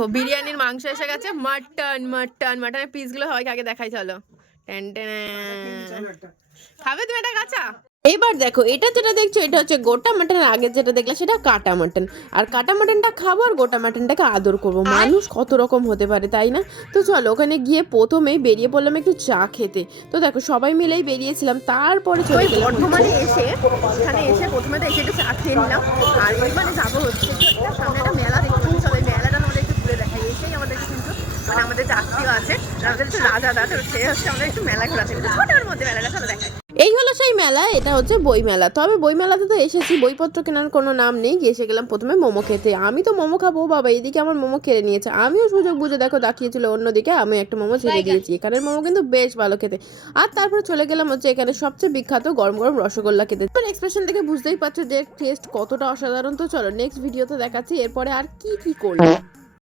দেখো বিরিয়ানির মাংস এসে গেছে, মাটনের পিসগুলো সবাইকে আগে দেখাই, চলো। খাবে তুমি এটা কাঁচা? এবার দেখো এটা যেটা দেখছো এটা হচ্ছে গোটা মাটন, আগে যেটা দেখলে সেটা কাটা মাটন। আর কাটা মাটনটা খাবো আর গোটা মাটনটাকে আদর করবো। মানুষ কত রকম হতে পারে, তাই না? তো চলো ওখানে গিয়ে প্রথমেই বেরিয়ে পড়লাম একটু চা খেতে। তো দেখো সবাই মিলেই বেরিয়েছিলাম, তারপরে চলে গেলাম বর্ধমানে এসে, এখানে এসে প্রথমে তো এসে একটু চা খেয়ে নিলাম। আর ওইখানে যাবো হচ্ছে সামনে একটা মেলা দেখতে, চলো ওই মেলাটা আমাদের একটু ঘুরে দেখাই। এসেই আমাদেরকে কিন্তু মানে আমাদের যাত্রীও আছে, আমাদের একটু রাজা দা, তো সে হচ্ছে আমাদের একটু মেলা ঘোরাতে, ছোটোর মধ্যে মেলাটা, চলো দেখাই। এই হলো সেই মেলা, এটা হচ্ছে বই মেলা। তবে বই মেলাতে তো এসেছি, বইপত্র কেনার কোনো নাম নেই। এসে গেলাম প্রথমে মোমো খেতে। আমি তো মোমো খাবো, বাবা এদিকে আমার মোমো কেড়ে নিয়েছে। আমিও সুযোগ বুঝে দেখো তাকিয়েছিল অন্যদিকে, আমি একটা মোমো ছেড়ে দিয়েছি। এখানের মোমো কিন্তু বেশ ভালো খেতে। আর তারপরে চলে গেলাম হচ্ছে এখানে সবচেয়ে বিখ্যাত গরম গরম রসগোল্লা খেতে। এক্সপ্রেশন দেখে বুঝতেই পারছো যে টেস্ট কতটা অসাধারণ। তো চলো নেক্সট ভিডিওতে দেখাচ্ছি এরপরে আর কি কি করলো।